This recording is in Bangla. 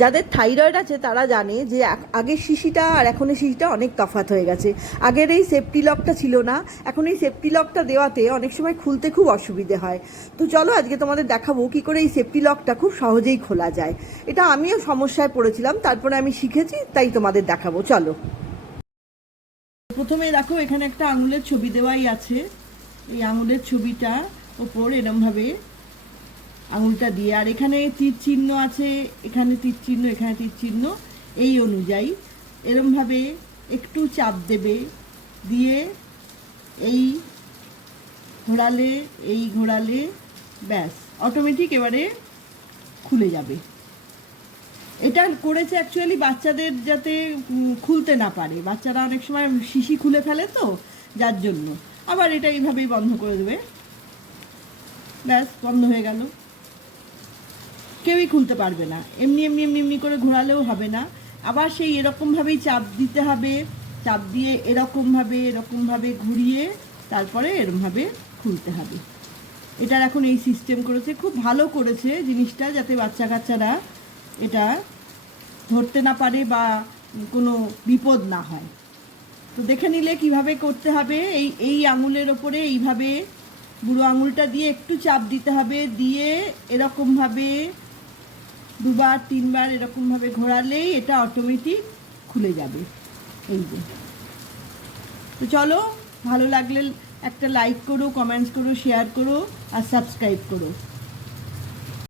যাদের থাইরয়েড আছে তারা জানে যে আগের শিশিটা আর এখনের শিশিটা অনেক তফাৎ হয়ে গেছে। আগের এই সেফটি লকটা ছিল না, এখন এই সেফটি লকটা দেওয়াতে অনেক সময় খুলতে খুব অসুবিধে হয়। তো চলো আজকে তোমাদের দেখাবো কী করে এই সেফটি লকটা খুব সহজেই খোলা যায়। এটা আমিও সমস্যায় পড়েছিলাম, তারপরে আমি শিখেছি, তাই তোমাদের দেখাবো। চলো, প্রথমে দেখো এখানে একটা আঙুলের ছবি দেওয়াই আছে। এই আঙুলের ছবিটা ওপর এরমভাবে আঙুলটা দিয়ে, আর এখানে তীর চিহ্ন আছে, এখানে তীর চিহ্ন, এখানে তীর চিহ্ন, এই অনুযায়ী এরমভাবে একটু চাপ দেবে, দিয়ে এই ঘোরালে, এই ঘোরালে, ব্যাস অটোমেটিক এবারে খুলে যাবে। এটা করেছে অ্যাকচুয়ালি বাচ্চাদের যাতে খুলতে না পারে, বাচ্চারা অনেক সময় শিশি খুলে ফেলে, তো যার জন্য। আবার এটা এইভাবেই বন্ধ করে দেবে, ব্যাস বন্ধ হয়ে গেল, কেউই খুলতে পারবে না। এমনি এমনি এমনি এমনি করে ঘোরালেও হবে না, আবার সেই এরকমভাবেই চাপ দিতে হবে, চাপ দিয়ে এরকমভাবে এরকমভাবে ঘুরিয়ে তারপরে এরমভাবে খুলতে হবে। এটার এখন এই সিস্টেম করেছে, খুব ভালো করেছে জিনিসটা, যাতে বাচ্চা কাচ্চারা এটা ধরতে না পারে বা কোনো বিপদ না হয়। তো দেখে নিলে কিভাবে করতে হবে। এই আঙুলের ওপরে এইভাবে বুড়ো আঙুলটা দিয়ে একটু চাপ দিতে হবে, দিয়ে এরকমভাবে দুবার তিনবার এরকমভাবে ঘোরালেই এটা অটোমেটিক খুলে যাবে। এই যে, তো চলো, ভালো লাগলে একটা লাইক করো, কমেন্টস করো, শেয়ার করো আর সাবস্ক্রাইব করো।